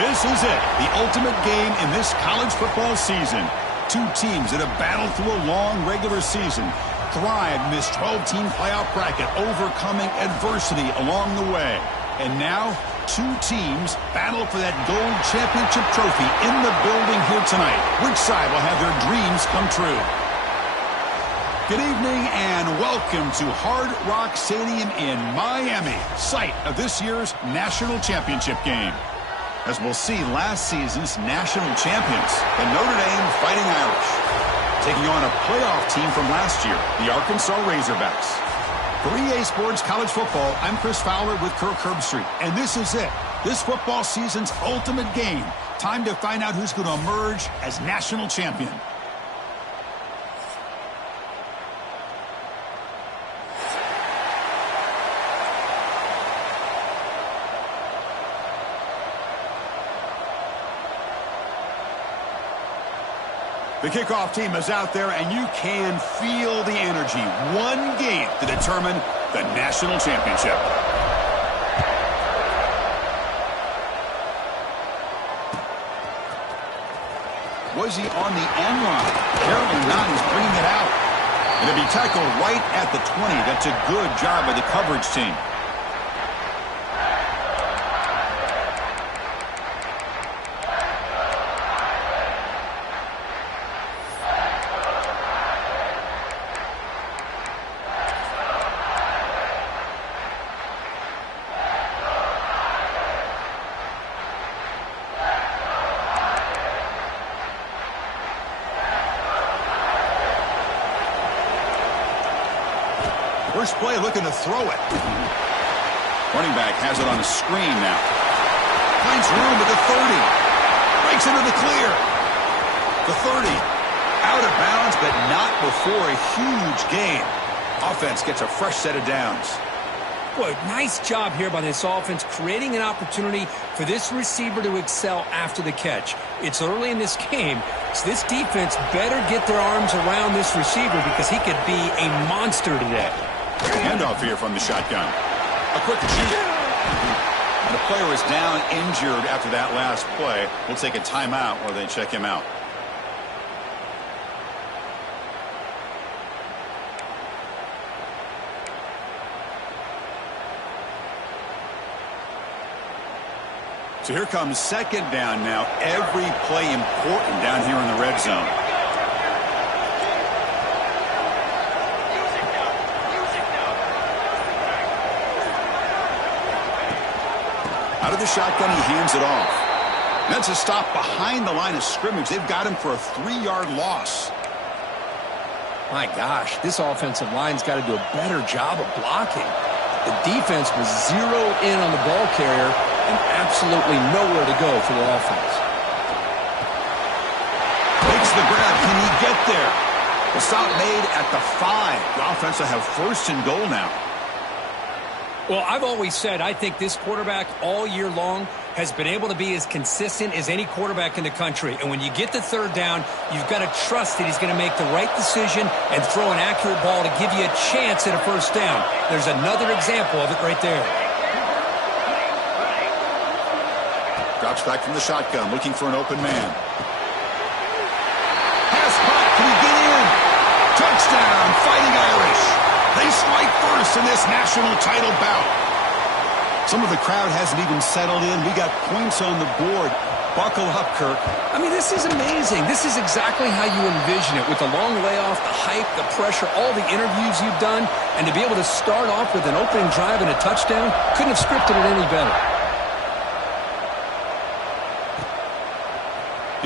This is it, the ultimate game in this college football season. Two teams that have battled through a long regular season, thrived in this 12-team playoff bracket, overcoming adversity along the way. And now, two teams battle for that gold championship trophy in the building here tonight. Which side will have their dreams come true? Good evening and welcome to Hard Rock Stadium in Miami, site of this year's national championship game. As we'll see, last season's national champions, the Notre Dame Fighting Irish, taking on a playoff team from last year, the Arkansas Razorbacks. For EA Sports College Football, I'm Chris Fowler with Kirk Herbstreit, and this is it, this football season's ultimate game. Time to find out who's going to emerge as national champion. The kickoff team is out there, and you can feel the energy. One game to determine the national championship. Was he on the end line? Apparently not. He's bringing it out. And it'll be tackled right at the 20. That's a good job by the coverage team. First play looking to throw it. Running back has it on a screen now. Finds room at the 30. Breaks into the clear. The 30. Out of bounds, but not before a huge gain. Offense gets a fresh set of downs. Boy, nice job here by this offense, creating an opportunity for this receiver to excel after the catch. It's early in this game, so this defense better get their arms around this receiver because he could be a monster today. Handoff here from the shotgun. A quick shoot. And the player is down injured after that last play. We'll take a timeout while they check him out. So here comes second down now. Every play important down here in the red zone. Out of the shotgun, he hands it off. That's a stop behind the line of scrimmage. They've got him for a 3-yard loss. My gosh, this offensive line's got to do a better job of blocking. The defense was zeroed in on the ball carrier and absolutely nowhere to go for the offense. Makes the grab. Can he get there? The stop made at the 5. The offense will have first and goal now. Well, I've always said I think this quarterback all year long has been able to be as consistent as any quarterback in the country. And when you get the third down, you've got to trust that he's going to make the right decision and throw an accurate ball to give you a chance at a first down. There's another example of it right there. Drops back from the shotgun, looking for an open man. Pass caught. Can he get in? Touchdown, Fighting Irish. They strike first in this national title bout. Some of the crowd hasn't even settled in. We got points on the board. Buckle up, Kirk. I mean, this is amazing. This is exactly how you envision it, with the long layoff, the hype, the pressure, all the interviews you've done, and to be able to start off with an opening drive and a touchdown, couldn't have scripted it any better.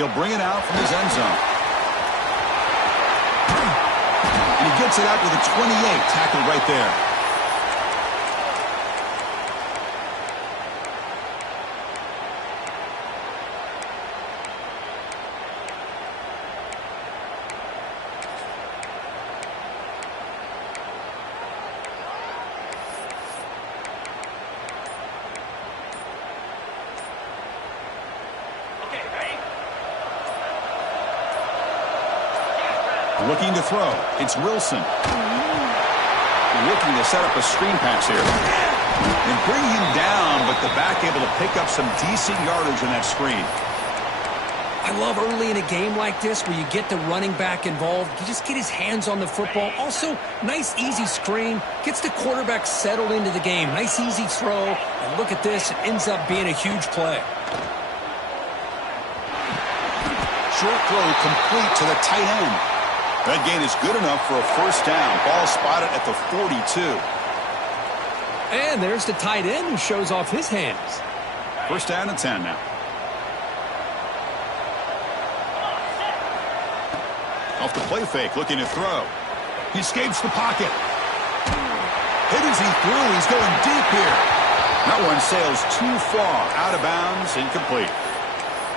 He'll bring it out from his end zone. And he gets it out to the 28, tackled right there. Looking to throw. It's Wilson. Looking to set up a screen pass here. And bring him down, but the back able to pick up some decent yardage in that screen. I love early in a game like this where you get the running back involved. You just get his hands on the football. Also, nice, easy screen. Gets the quarterback settled into the game. Nice, easy throw. And look at this. It ends up being a huge play. Short throw complete to the tight end. That gain is good enough for a first down. Ball spotted at the 42. And there's the tight end who shows off his hands. First down and 10 now. Off the play fake, looking to throw. He escapes the pocket. Hit as he threw. He's going deep here. That one sails too far. Out of bounds, incomplete.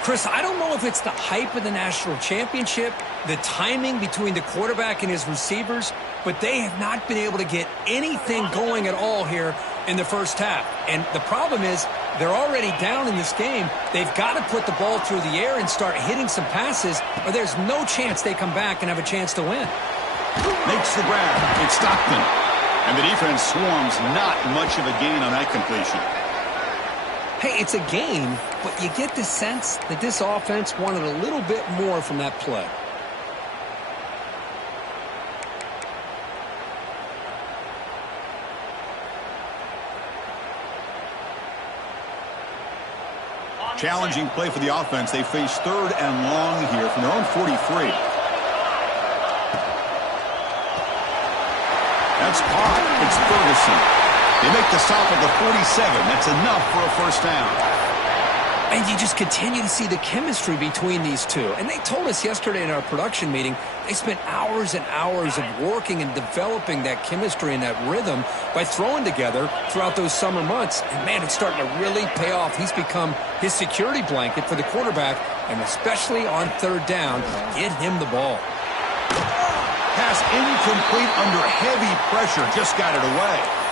Chris, I don't know if it's the hype of the national championship, the timing between the quarterback and his receivers, but they have not been able to get anything going at all here in the first half. And the problem is they're already down in this game. They've got to put the ball through the air and start hitting some passes, or there's no chance they come back and have a chance to win. Makes the grab. It's Stockton. And the defense swarms. Not much of a gain on that completion. Hey, it's a game, but you get the sense that this offense wanted a little bit more from that play. Challenging play for the offense. They face third and long here from their own 43. That's caught. It's Ferguson. They make the stop at the 47. That's enough for a first down. And you just continue to see the chemistry between these two. And they told us yesterday in our production meeting, they spent hours and hours of working and developing that chemistry and that rhythm by throwing together throughout those summer months. And, man, it's starting to really pay off. He's become his security blanket for the quarterback, and especially on third down, get him the ball. Pass incomplete under heavy pressure. Just got it away.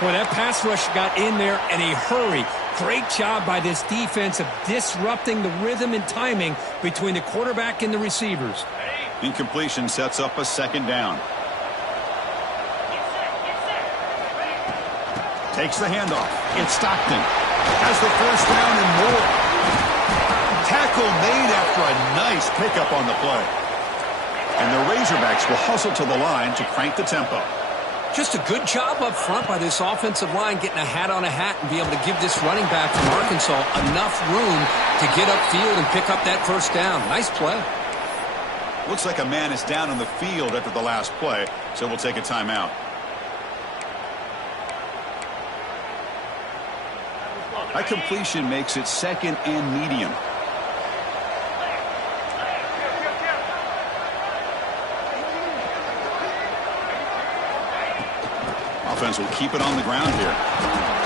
Boy, that pass rush got in there in a hurry. Great job by this defense of disrupting the rhythm and timing between the quarterback and the receivers. Incompletion sets up a second down. Takes the handoff. It's Stockton. Has the first down and more. Tackle made after a nice pickup on the play. And the Razorbacks will hustle to the line to crank the tempo. Just a good job up front by this offensive line, getting a hat on a hat and be able to give this running back from Arkansas enough room to get upfield and pick up that first down. Nice play. Looks like a man is down on the field after the last play, so we'll take a timeout. That completion makes it second and medium. Offense will keep it on the ground here.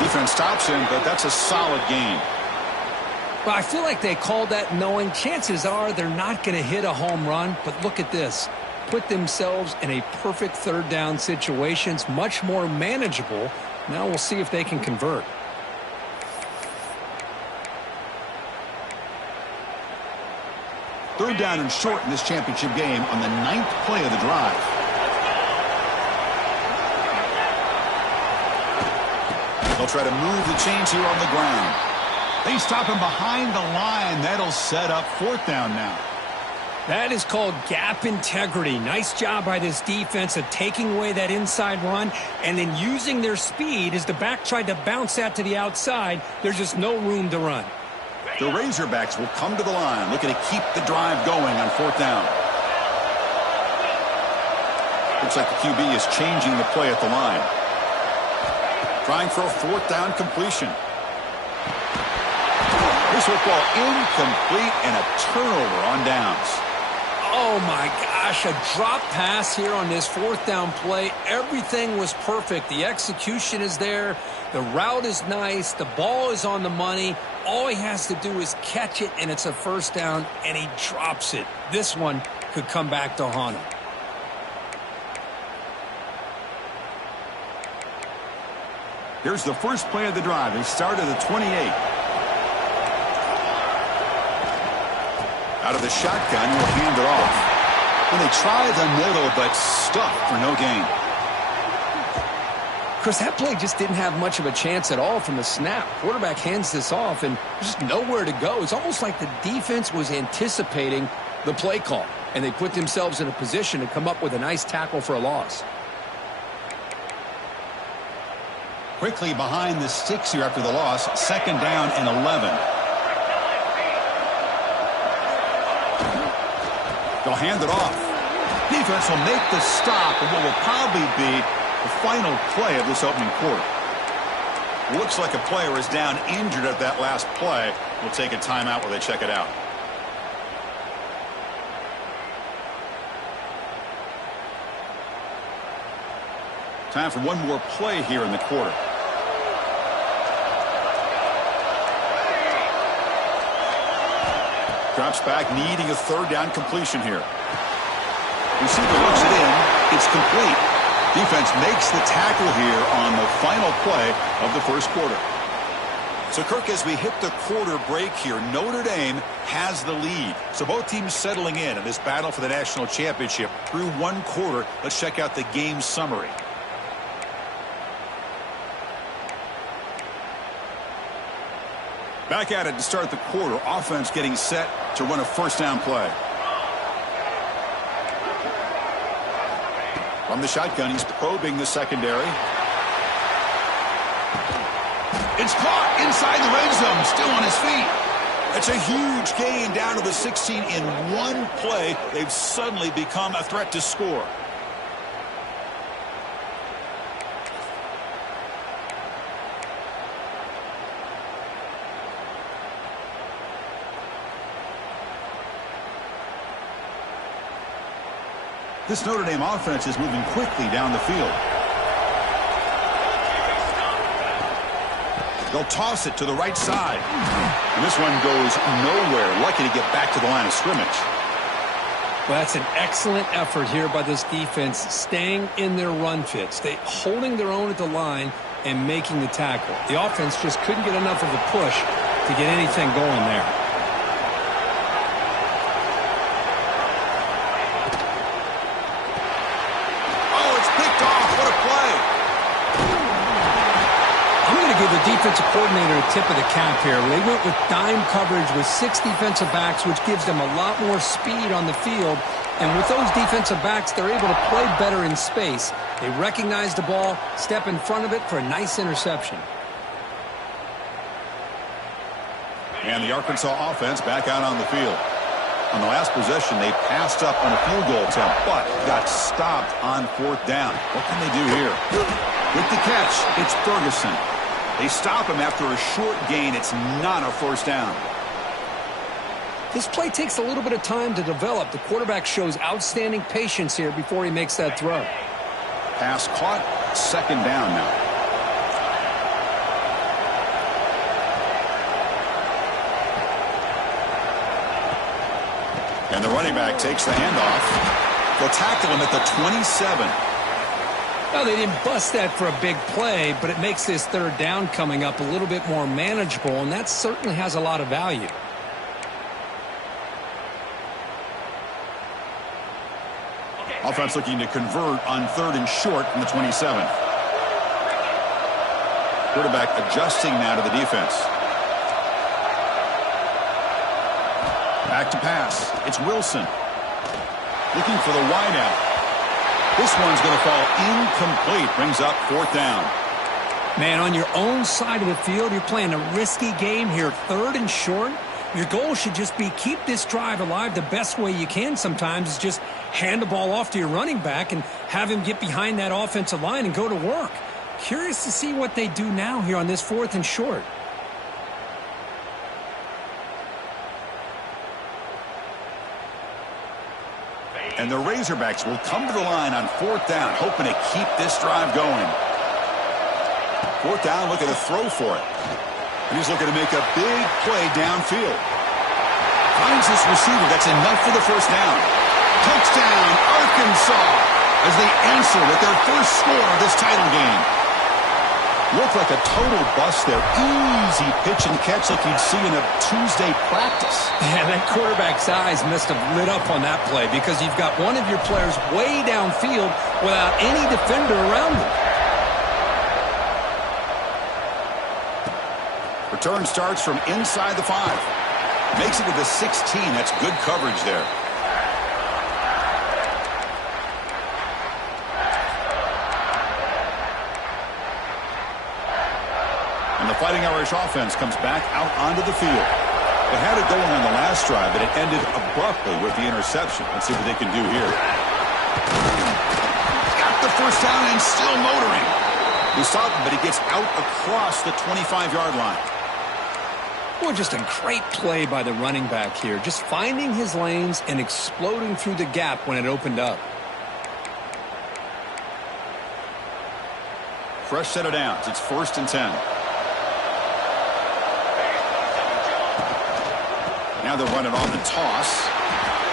Defense stops him, but that's a solid gain. Well, I feel like they called that knowing chances are they're not going to hit a home run, but look at this. Put themselves in a perfect third down situations, much more manageable. Now we'll see if they can convert. Third down and short in this championship game on the 9th play of the drive. They'll try to move the chains here on the ground. They stop him behind the line. That'll set up fourth down now. That is called gap integrity. Nice job by this defense of taking away that inside run and then using their speed as the back tried to bounce that to the outside. There's just no room to run. The Razorbacks will come to the line, looking to keep the drive going on fourth down. Looks like the QB is changing the play at the line. Trying for a fourth down completion. This football incomplete and a turnover on downs. Oh, my gosh, a drop pass here on this fourth down play. Everything was perfect. The execution is there. The route is nice. The ball is on the money. All he has to do is catch it, and it's a first down, and he drops it. This one could come back to haunt him. Here's the first play of the drive. They start at the 28. Out of the shotgun, will hand it off. And they try the middle, but stuck for no gain. Chris, that play just didn't have much of a chance at all from the snap. Quarterback hands this off, and there's just nowhere to go. It's almost like the defense was anticipating the play call, and they put themselves in a position to come up with a nice tackle for a loss. Quickly behind the sticks here after the loss. 2nd down and 11. They'll hand it off. Defense will make the stop of what will probably be the final play of this opening quarter. Looks like a player is down injured at that last play. We'll take a timeout while they check it out. Time for one more play here in the quarter. Drops back, needing a 3rd down completion here. Receiver looks it in. It's complete. Defense makes the tackle here on the final play of the first quarter. So, Kirk, as we hit the quarter break here, Notre Dame has the lead. So both teams settling in this battle for the national championship through one quarter. Let's check out the game summary. Back at it to start the quarter. Offense getting set to run a 1st down play. From the shotgun, he's probing the secondary. It's caught inside the red zone, still on his feet. It's a huge gain down to the 16 in one play. They've suddenly become a threat to score. This Notre Dame offense is moving quickly down the field. They'll toss it to the right side. And this one goes nowhere. Lucky to get back to the line of scrimmage. Well, that's an excellent effort here by this defense, staying in their run fits. They holding their own at the line and making the tackle. The offense just couldn't get enough of a push to get anything going there. The defensive coordinator a tip of the cap here. They went with dime coverage with 6 defensive backs, which gives them a lot more speed on the field. And with those defensive backs, they're able to play better in space. They recognize the ball, step in front of it for a nice interception. And the Arkansas offense back out on the field. On the last possession, they passed up on a field goal attempt, but got stopped on 4th down. What can they do here? With the catch, it's Ferguson. They stop him after a short gain. It's not a 1st down. This play takes a little bit of time to develop. The quarterback shows outstanding patience here before he makes that throw. Pass caught. 2nd down now. And the running back takes the handoff. They'll tackle him at the 27. Well, they didn't bust that for a big play, but it makes this 3rd down coming up a little bit more manageable, and that certainly has a lot of value. Offense looking to convert on 3rd and short from the 27. Quarterback adjusting now to the defense. Back to pass. It's Wilson. Looking for the wideout. This one's going to fall incomplete. Brings up 4th down. Man, on your own side of the field, you're playing a risky game here. 3rd and short. Your goal should just be keep this drive alive the best way you can sometimes is just hand the ball off to your running back and have him get behind that offensive line and go to work. Curious to see what they do now here on this 4th and short. And the Razorbacks will come to the line on 4th down, hoping to keep this drive going. 4th down, looking to throw for it. And he's looking to make a big play downfield. Finds this receiver. That's enough for the 1st down. Touchdown, Arkansas, as they answer with their first score of this title game. Looked like a total bust there. Easy pitch and catch like you'd see in a Tuesday practice. Yeah, that quarterback's eyes must have lit up on that play because you've got one of your players way downfield without any defender around him. Return starts from inside the 5. Makes it to the 16. That's good coverage there. And the Fighting Irish offense comes back out onto the field. They had it going on the last drive, but it ended abruptly with the interception. Let's see what they can do here. Got the first down and still motoring. We stop him, but he gets out across the 25-yard line. Well, just a great play by the running back here. Just finding his lanes and exploding through the gap when it opened up. Fresh set of downs. It's 1st and 10. Now they're running on the toss.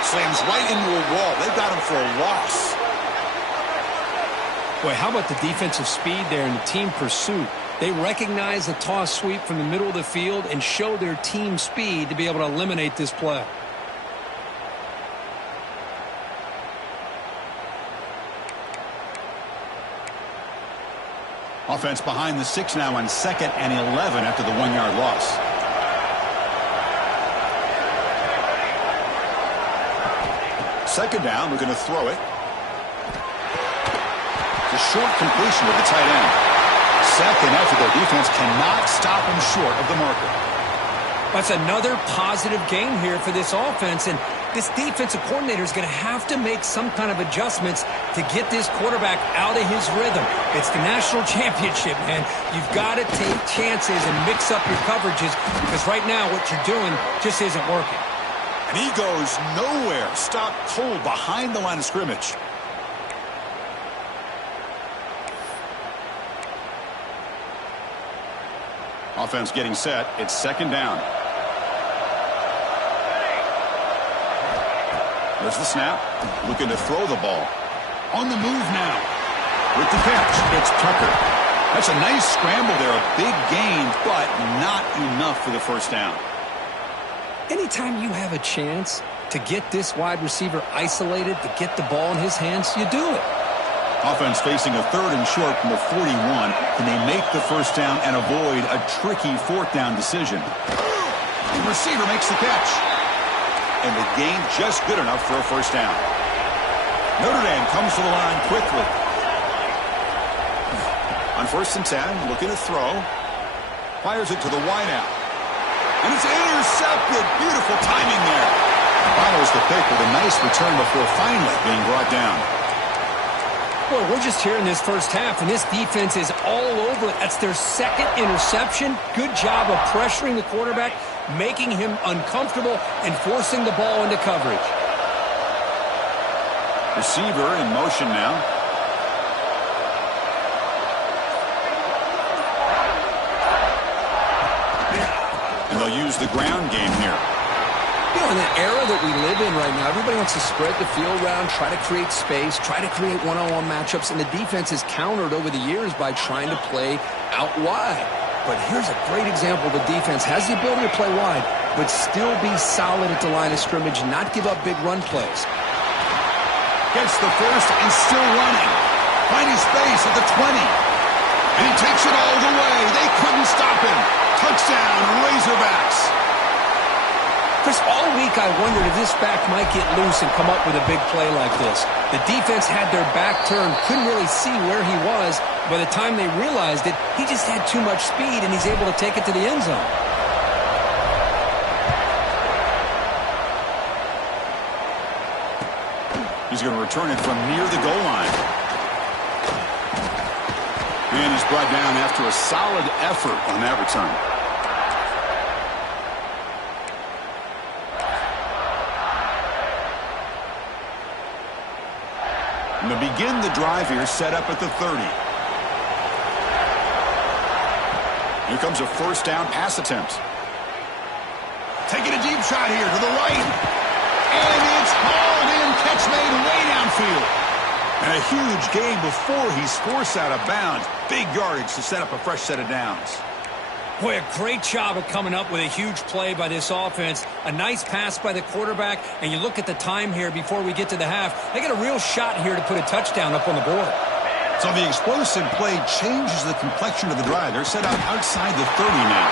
Slams right into a wall. They've got him for a loss. Boy, how about the defensive speed there and the team pursuit? They recognize the toss sweep from the middle of the field and show their team speed to be able to eliminate this play. Offense behind the 6 now on 2nd and 11 after the 1-yard loss. Second down, we're going to throw it. The short completion with the tight end. Second effort, their defense cannot stop him short of the marker. That's another positive game here for this offense, and this defensive coordinator is going to have to make some kind of adjustments to get this quarterback out of his rhythm. It's the national championship, man. You've got to take chances and mix up your coverages because right now what you're doing just isn't working. And he goes nowhere. Stopped cold behind the line of scrimmage. Offense getting set. It's 2nd down. There's the snap. Looking to throw the ball. On the move now. With the catch, it's Tucker. That's a nice scramble there. A big gain, but not enough for the first down. Anytime you have a chance to get this wide receiver isolated, to get the ball in his hands, you do it. Offense facing a 3rd and short from the 41. Can they make the first down and avoid a tricky 4th down decision? The receiver makes the catch. And the gain just good enough for a first down. Notre Dame comes to the line quickly. On 1st and 10, looking to throw. Fires it to the wideout. And it's intercepted. Beautiful timing there. Follows the pick with a nice return before finally being brought down. Well, we're just here in this first half, and this defense is all over it. That's their 2nd interception. Good job of pressuring the quarterback, making him uncomfortable, and forcing the ball into coverage. Receiver in motion now. And they'll use the ground game here. You know, in the era that we live in right now, everybody wants to spread the field around, try to create space, try to create one-on-one matchups, and the defense is countered over the years by trying to play out wide. But here's a great example. The defense has the ability to play wide, but still be solid at the line of scrimmage, not give up big run plays. Gets the first and still running. Finding space at the 20. And he takes it all the way. They couldn't stop him. Touchdown, Razorbacks. Chris, all week I wondered if this back might get loose and come up with a big play like this. The defense had their back turned, couldn't really see where he was. By the time they realized it, he just had too much speed, and he's able to take it to the end zone. He's going to return it from near the goal line. And he's brought down after a solid effort on that return. And to begin the drive here, set up at the 30. Here comes a first down pass attempt. Taking a deep shot here to the right. And it's hauled in. Catch made way downfield. And a huge gain before he's forced out of bounds. Big yardage to set up a fresh set of downs. Boy, a great job of coming up with a huge play by this offense. A nice pass by the quarterback. And you look at the time here before we get to the half. They got a real shot here to put a touchdown up on the board. So the explosive play changes the complexion of the drive. They're set out outside the 30 now.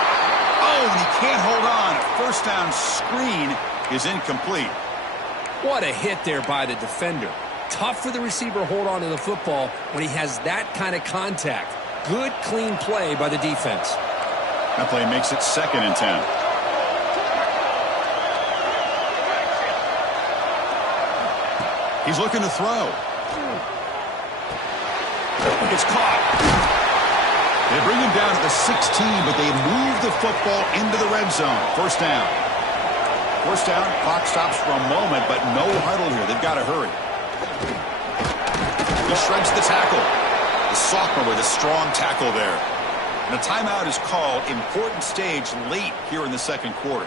Oh, and he can't hold on. A first down screen is incomplete. What a hit there by the defender. Tough for the receiver to hold on to the football when he has that kind of contact. Good, clean play by the defense. That play makes it 2nd and 10. He's looking to throw. It's caught. They bring him down to the 16, but they move the football into the red zone. First down. First down, clock stops for a moment, but no huddle here. They've got to hurry. He shreds the tackle. The sophomore with a strong tackle there. And a timeout is called. Important stage late here in the second quarter.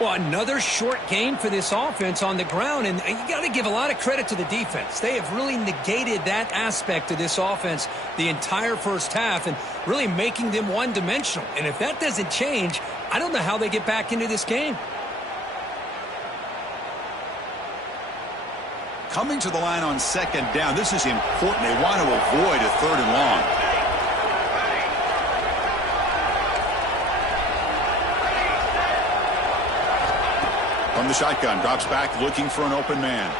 Well, another short game for this offense on the ground, and you got to give a lot of credit to the defense. They have really negated that aspect of this offense the entire first half and really making them one-dimensional. And if that doesn't change, I don't know how they get back into this game. Coming to the line on 2nd down, this is important. They want to avoid a 3rd and long. From the shotgun, drops back looking for an open man.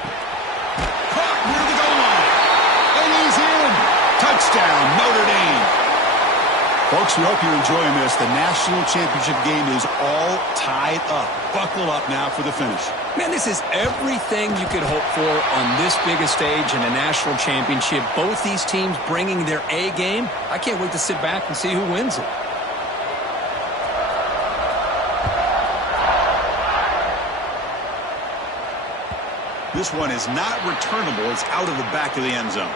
Caught near the goal line. And he's in. Touchdown, Notre Dame. Folks, we hope you're enjoying this. The national championship game is all tied up. Buckle up now for the finish. Man, this is everything you could hope for on this biggest stage in a national championship. Both these teams bringing their A game. I can't wait to sit back and see who wins it. This one is not returnable. It's out of the back of the end zone.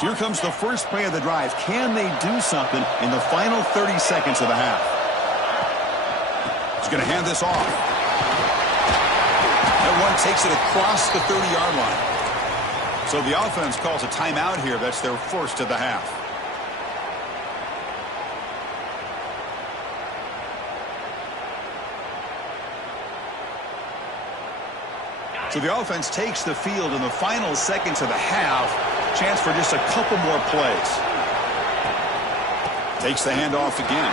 Here comes the first play of the drive. Can they do something in the final 30 seconds of the half? He's going to hand this off. That one takes it across the 30-yard line. So the offense calls a timeout here. That's their first of the half. So the offense takes the field in the final seconds of the half. Chance for just a couple more plays. Takes the handoff again.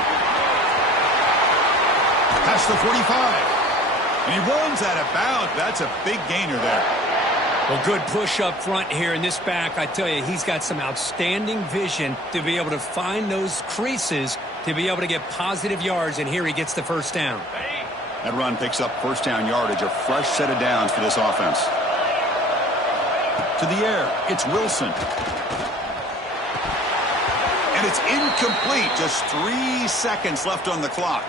Past the 45. And he runs out of bounds. That's a big gainer there. Well, good push up front here in this back. I tell you, he's got some outstanding vision to be able to find those creases to be able to get positive yards. And here he gets the first down. That run picks up first down yardage, a fresh set of downs for this offense. To the air, it's Wilson. And it's incomplete. Just 3 seconds left on the clock.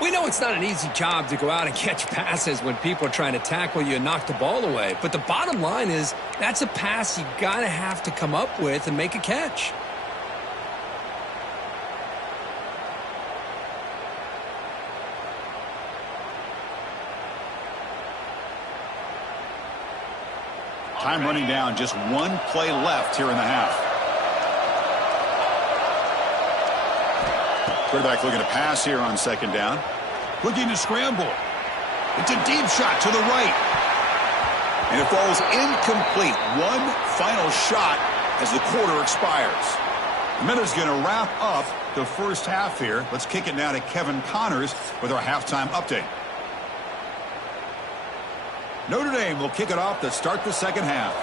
We know it's not an easy job to go out and catch passes when people are trying to tackle you and knock the ball away. But the bottom line is that's a pass you got to have to come up with and make a catch. Time running down, just one play left here in the half. Quarterback looking to pass here on second down. Looking to scramble. It's a deep shot to the right. And it falls incomplete. One final shot as the quarter expires. The minute's going to wrap up the first half here. Let's kick it now to Kevin Connors with our halftime update. Notre Dame will kick it off to start the second half.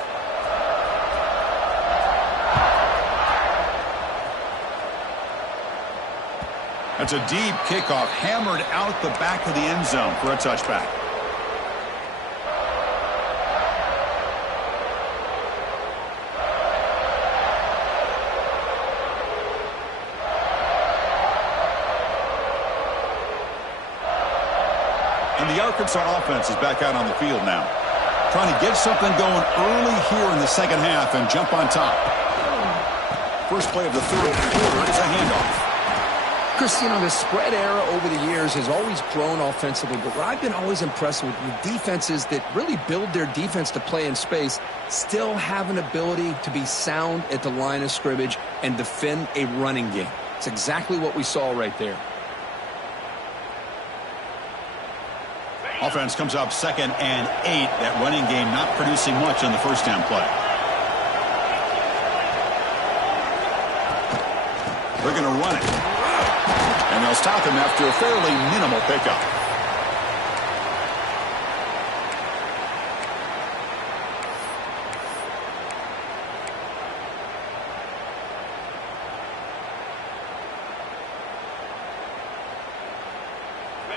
That's a deep kickoff, hammered out the back of the end zone for a touchback. And the Arkansas offense is back out on the field now. Trying to get something going early here in the second half and jump on top. First play of the third quarter is a handoff. Chris, you know, the spread era over the years has always grown offensively, but what I've been always impressed with defenses that really build their defense to play in space still have an ability to be sound at the line of scrimmage and defend a running game. It's exactly what we saw right there. Offense comes up 2nd and 8. That running game not producing much on the first down play. They're going to run it. And they'll stop him after a fairly minimal pickup.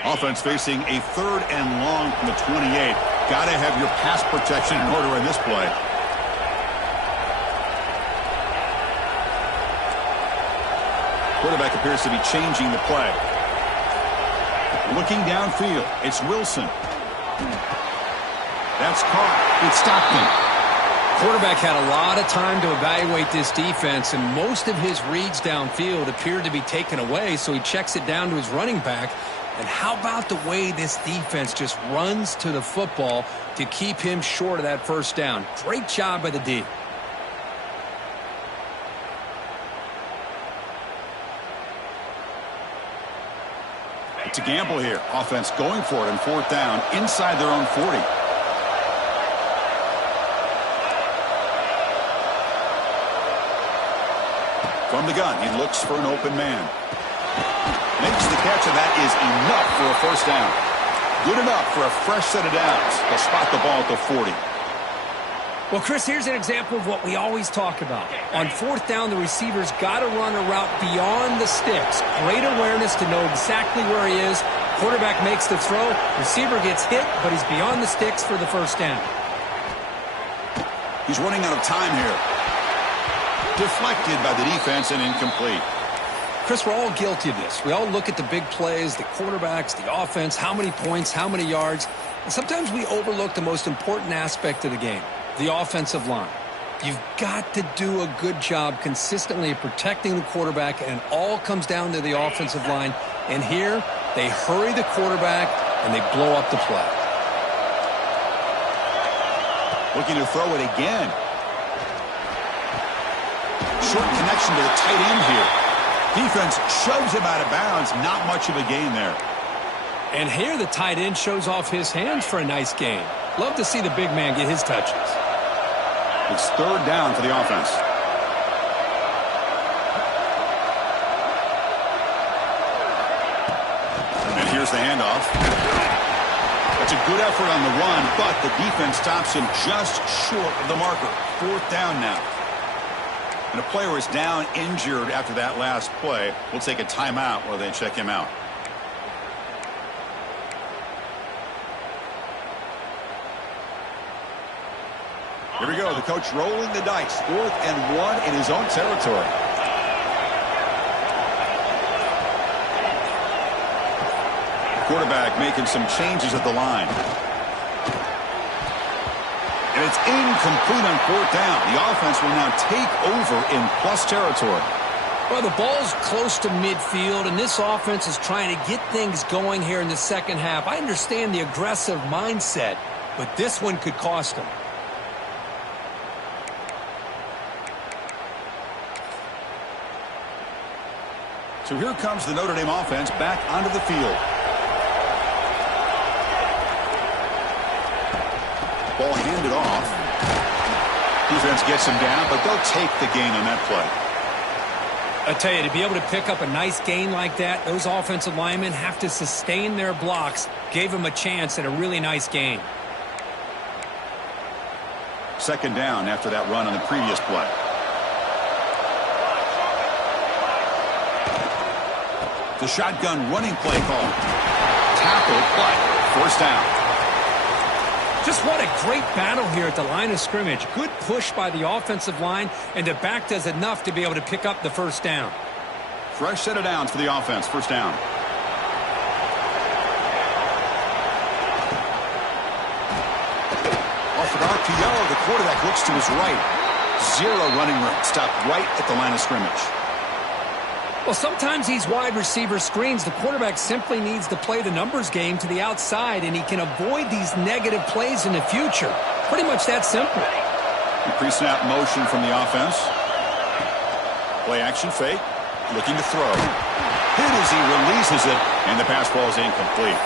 Offense facing a 3rd and long from the 28. Got to have your pass protection in order in this play. Quarterback appears to be changing the play. Looking downfield, it's Wilson. That's caught. It's Stockton. Quarterback had a lot of time to evaluate this defense, and most of his reads downfield appeared to be taken away, so he checks it down to his running back. And how about the way this defense just runs to the football to keep him short of that first down? Great job by the D. It's a gamble here. Offense going for it on 4th down inside their own 40. From the gun, he looks for an open man. Makes the catch, and that is enough for a first down. Good enough for a fresh set of downs. They'll spot the ball at the 40. Well, Chris, here's an example of what we always talk about. On 4th down, the receiver's got to run a route beyond the sticks. Great awareness to know exactly where he is. Quarterback makes the throw. Receiver gets hit, but he's beyond the sticks for the first down. He's running out of time here. Deflected by the defense and incomplete. Chris, we're all guilty of this. We all look at the big plays, the quarterbacks, the offense, how many points, how many yards. And sometimes we overlook the most important aspect of the game, the offensive line. You've got to do a good job consistently of protecting the quarterback, and it all comes down to the offensive line. And here, they hurry the quarterback, and they blow up the play. Looking to throw it again. Short connection to the tight end here. Defense shoves him out of bounds. Not much of a gain there. And here the tight end shows off his hands for a nice gain. Love to see the big man get his touches. It's 3rd down for the offense. And here's the handoff. That's a good effort on the run, but the defense stops him just short of the marker. 4th down now. And a player is down injured after that last play. We'll take a timeout while they check him out. Here we go. The coach rolling the dice. 4th and 1 in his own territory. Quarterback making some changes at the line. And it's incomplete on 4th down. The offense will now take over in plus territory. Well, the ball's close to midfield, and this offense is trying to get things going here in the second half. I understand the aggressive mindset, but this one could cost them. So here comes the Notre Dame offense back onto the field. Ball handed off. Defense gets him down, but they'll take the gain on that play. I tell you, to be able to pick up a nice gain like that, those offensive linemen have to sustain their blocks. Gave him a chance at a really nice gain. 2nd down after that run on the previous play. The shotgun running play call. Tackle play. 1st down. Just what a great battle here at the line of scrimmage. Good push by the offensive line, and the back does enough to be able to pick up the first down. Fresh set of downs for the offense. 1st down. Off of RPO, the quarterback looks to his right. 0 running room. Stopped right at the line of scrimmage. Well, sometimes these wide receiver screens, the quarterback simply needs to play the numbers game to the outside, and he can avoid these negative plays in the future. Pretty much that simple. Pre-snap motion from the offense. Play action fake. looking to throw. Hit as he releases it, and the pass ball is incomplete.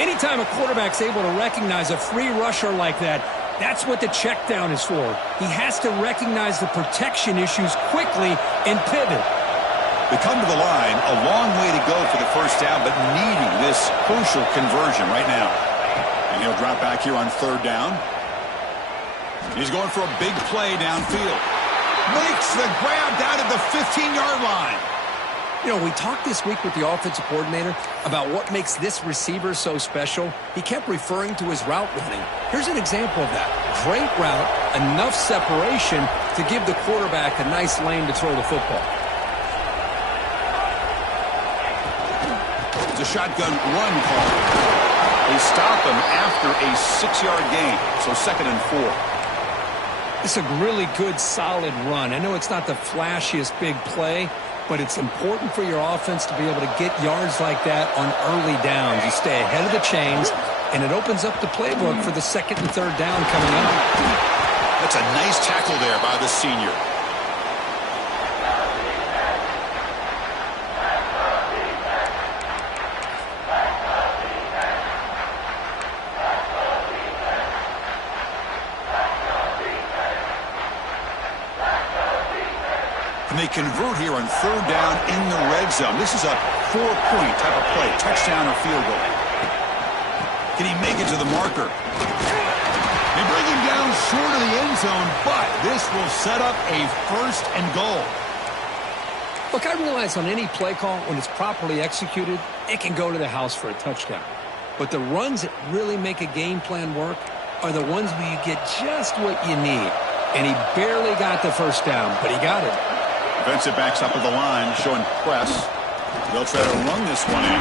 Anytime a quarterback's able to recognize a free rusher like that, that's what the check down is for. He has to recognize the protection issues quickly and pivot. They come to the line, a long way to go for the first down, but needing this crucial conversion right now. And he'll drop back here on third down. He's going for a big play downfield. Makes the grab down at the 15-yard line. You know, we talked this week with the offensive coordinator about what makes this receiver so special. He kept referring to his route running. Here's an example of that. Great route, enough separation to give the quarterback a nice lane to throw the football. It's a shotgun run call. They stop him after a 6-yard gain, so 2nd and 4. It's a really good, solid run. I know it's not the flashiest big play, but it's important for your offense to be able to get yards like that on early downs. You stay ahead of the chains, and it opens up the playbook for the 2nd and 3rd down coming up. That's a nice tackle there by the senior. And they convert here on 3rd down in the red zone. This is a 4-point type of play, touchdown or field goal. Can he make it to the marker? They bring him down short of the end zone, but this will set up a 1st and goal. Look, I realize on any play call, when it's properly executed, it can go to the house for a touchdown. But the runs that really make a game plan work are the ones where you get just what you need. And he barely got the 1st down, but he got it. Defensive backs up at the line, showing press. They'll try to run this one in.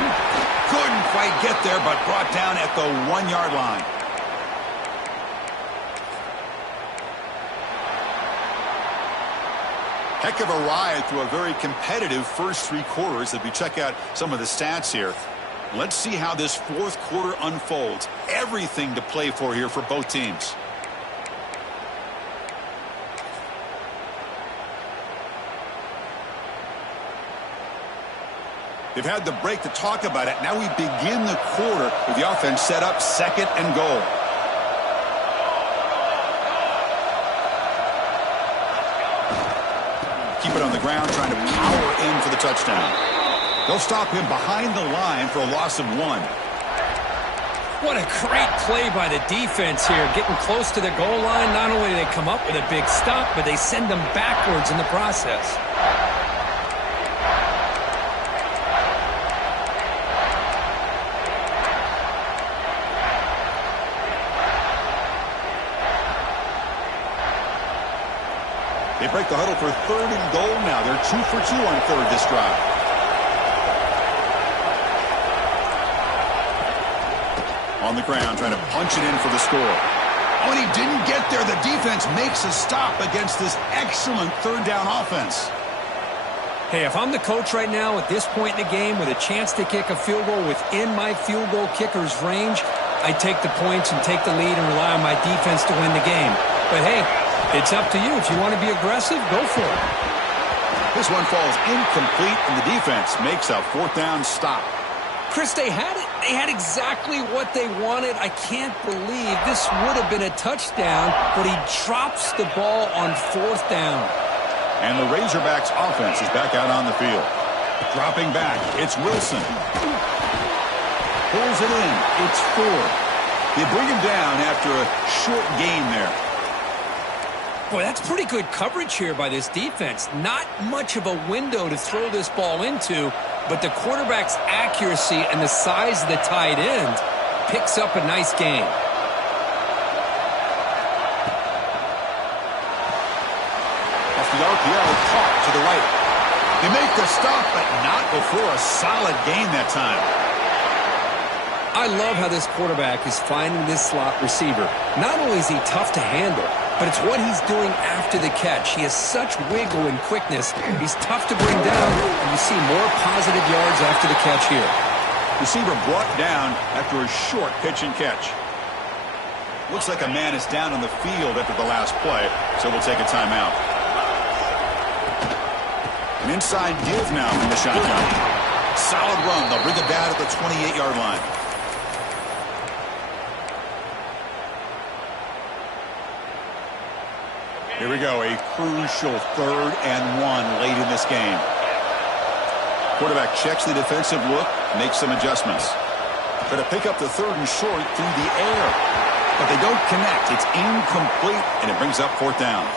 Couldn't quite get there, but brought down at the 1-yard line. Heck of a ride through a very competitive first 3 quarters. As we check out some of the stats here, let's see how this 4th quarter unfolds. Everything to play for here for both teams. They've had the break to talk about it. Now we begin the quarter with the offense set up 2nd and goal. Keep it on the ground, trying to power in for the touchdown. They'll stop him behind the line for a loss of 1. What a great play by the defense here, getting close to the goal line. Not only do they come up with a big stop, but they send them backwards in the process. They break the huddle for 3rd and goal now. They're 2 for 2 on 3rd this drive. On the ground, trying to punch it in for the score. Oh, and he didn't get there. The defense makes a stop against this excellent 3rd down offense. Hey, if I'm the coach right now at this point in the game with a chance to kick a field goal within my field goal kicker's range, I take the points and take the lead and rely on my defense to win the game. But hey, it's up to you. If you want to be aggressive, go for it. This one falls incomplete, and the defense makes a 4th down stop. Chris, they had it. They had exactly what they wanted. I can't believe this would have been a touchdown, but he drops the ball on 4th down. And the Razorbacks offense is back out on the field. Dropping back, it's Wilson. Pulls it in. It's 4. They bring him down after a short gain there. Boy, that's pretty good coverage here by this defense. Not much of a window to throw this ball into, but the quarterback's accuracy and the size of the tight end picks up a nice gain. Off the RPO, caught to the right. They make the stop, but not before a solid gain that time. I love how this quarterback is finding this slot receiver. Not only is he tough to handle, but it's what he's doing after the catch. He has such wiggle and quickness. He's tough to bring down, and you see more positive yards after the catch here. Receiver brought down after a short pitch and catch. Looks like a man is down on the field after the last play, so we'll take a timeout. An inside give now from the shotgun. Solid run. They'll bring it down at the 28-yard line. Here we go. A crucial 3rd and 1 late in this game. Quarterback checks the defensive look, makes some adjustments. Going to pick up the 3rd and short through the air. But they don't connect. It's incomplete, and it brings up 4th down.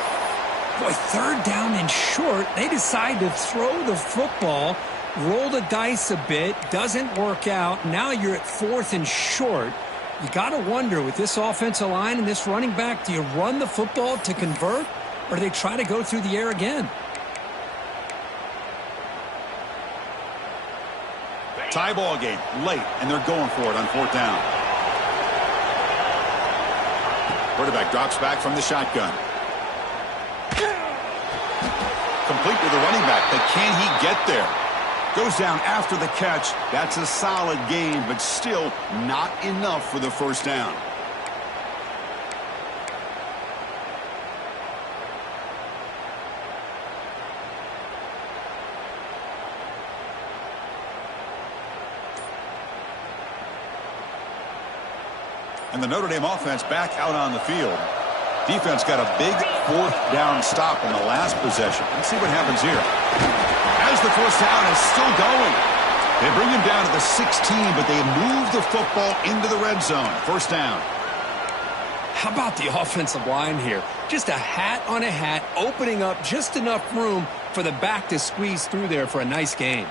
Boy, 3rd down and short. They decide to throw the football, roll the dice a bit, doesn't work out. Now you're at 4th and short. You got to wonder, with this offensive line and this running back, do you run the football to convert, or do they try to go through the air again? Tie ball game, late, and they're going for it on 4th down. Quarterback drops back from the shotgun. Complete with the running back, but can he get there? Goes down after the catch. That's a solid gain, but still not enough for the 1st down. And the Notre Dame offense back out on the field. Defense got a big 4th down stop in the last possession. Let's see what happens here. As the 1st down is still going. They bring him down to the 16, but they move the football into the red zone. 1st down. How about the offensive line here? Just a hat on a hat, opening up just enough room for the back to squeeze through there for a nice gain.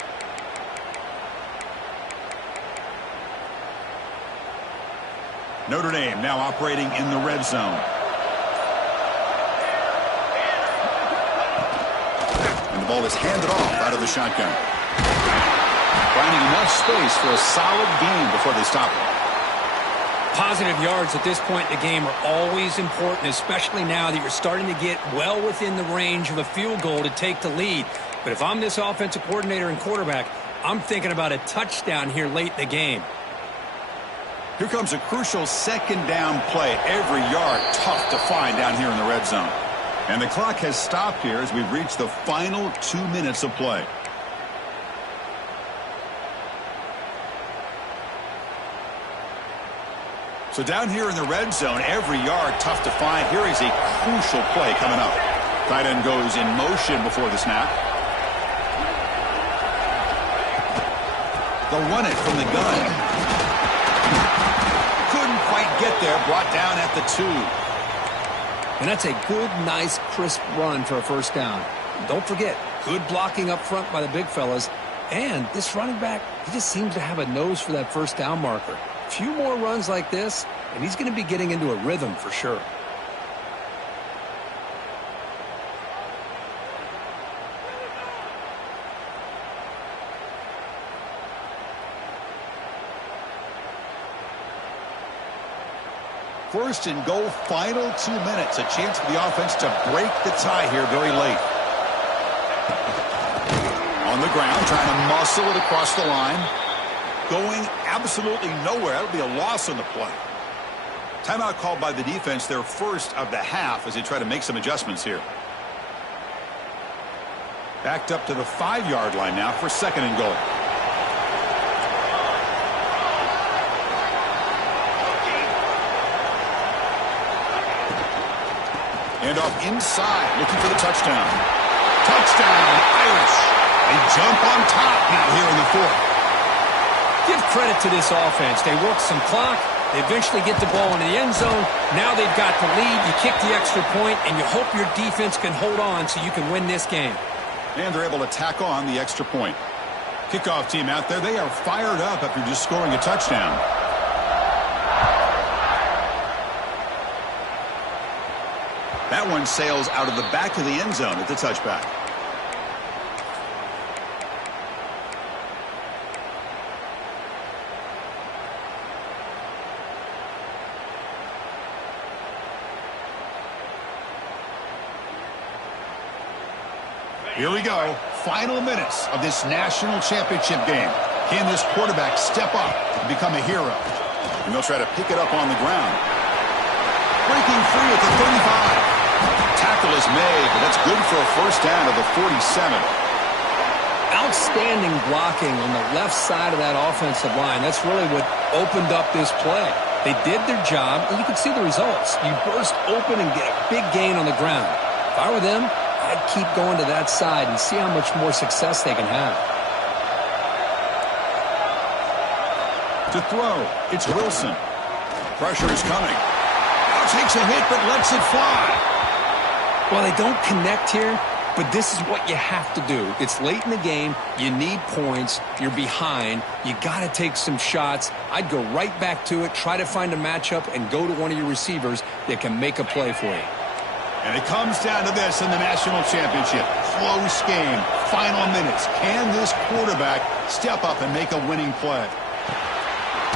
Notre Dame now operating in the red zone. And the ball is handed off out of the shotgun. Finding enough space for a solid gain before they stop it. Positive yards at this point in the game are always important, especially now that you're starting to get well within the range of a field goal to take the lead. But if I'm this offensive coordinator and quarterback, I'm thinking about a touchdown here late in the game. Here comes a crucial 2nd down play. Every yard tough to find down here in the red zone. And the clock has stopped here as we've reached the final 2 minutes of play. So down here in the red zone, every yard tough to find. Here is a crucial play coming up. Tight end goes in motion before the snap. They'll run it from the gun. Couldn't quite get there. Brought down at the 2. And that's a good, nice, crisp run for a 1st down. Don't forget, good blocking up front by the big fellas. And this running back, he just seems to have a nose for that 1st down marker. A few more runs like this, and he's going to be getting into a rhythm for sure. First and goal, final 2 minutes. A chance for the offense to break the tie here very late. On the ground, trying to muscle it across the line. Going absolutely nowhere. That'll be a loss on the play. Timeout called by the defense, their first of the half, as they try to make some adjustments here. Backed up to the 5-yard line now for 2nd and goal. And off inside, looking for the touchdown. Touchdown, Irish. They jump on top now here in the 4th. Give credit to this offense. They work some clock. They eventually get the ball into the end zone. Now they've got the lead. You kick the extra point, and you hope your defense can hold on so you can win this game. And they're able to tack on the extra point. Kickoff team out there, they are fired up after just scoring a touchdown. That one sails out of the back of the end zone at the touchback. Here we go. Final minutes of this national championship game. Can this quarterback step up and become a hero? And they'll try to pick it up on the ground. Breaking free at the 35. Tackle is made, but that's good for a 1st down of the 47. Outstanding blocking on the left side of that offensive line. That's really what opened up this play. They did their job, and you can see the results. You burst open and get a big gain on the ground. If I were them, I'd keep going to that side and see how much more success they can have. To throw, it's Wilson. Pressure is coming. Now takes a hit, but lets it fly. Well, they don't connect here, but this is what you have to do. It's late in the game. You need points. You're behind. You got to take some shots. I'd go right back to it, try to find a matchup, and go to one of your receivers that can make a play for you. And it comes down to this in the national championship. Close game, final minutes. Can this quarterback step up and make a winning play?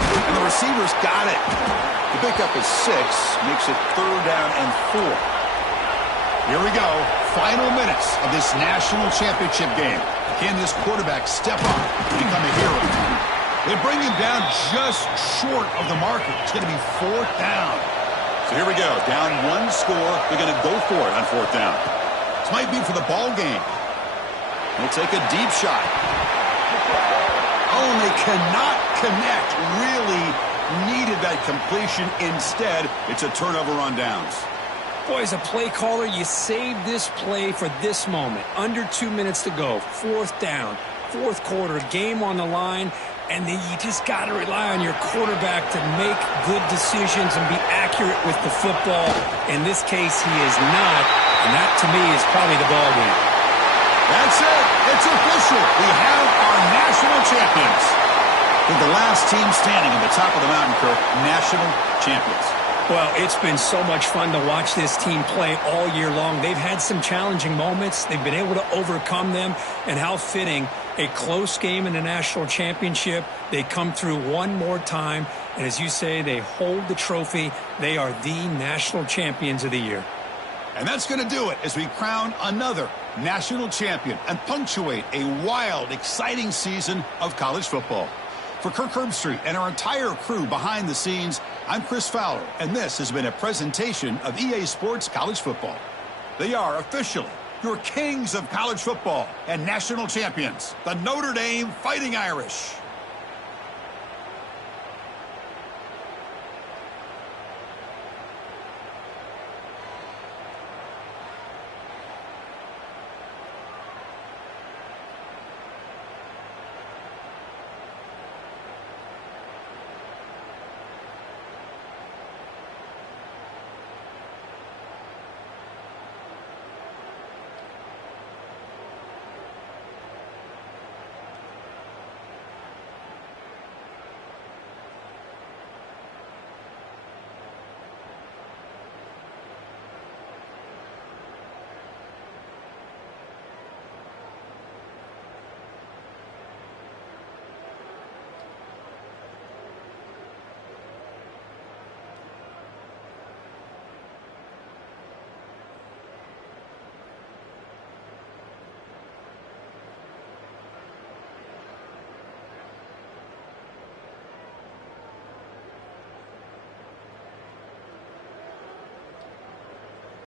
And the receivers got it. The pickup is 6, makes it 3rd down and 4. Here we go. Final minutes of this national championship game. Can this quarterback step up and become a hero? They bring him down just short of the marker. It's going to be 4th down. So here we go. Down 1 score. They're going to go for it on 4th down. This might be for the ball game. He'll take a deep shot. Oh, and they cannot connect. Really needed that completion. Instead, it's a turnover on downs. Boy, as a play caller, you save this play for this moment. Under 2 minutes to go. 4th down. 4th quarter. Game on the line. And then you just got to rely on your quarterback to make good decisions and be accurate with the football. In this case, he is not. And that, to me, is probably the ball game. That's it. It's official. We have our national champions. They're the last team standing at the top of the mountain, Kirk. National champions. Well, it's been so much fun to watch this team play all year long. They've had some challenging moments. They've been able to overcome them. And how fitting, a close game in the national championship. They come through one more time. And as you say, they hold the trophy. They are the national champions of the year. And that's going to do it as we crown another national champion and punctuate a wild, exciting season of college football. For Kirk Herbstreit and our entire crew behind the scenes, I'm Chris Fowler, and this has been a presentation of EA Sports College Football. They are officially your kings of college football and national champions, the Notre Dame Fighting Irish.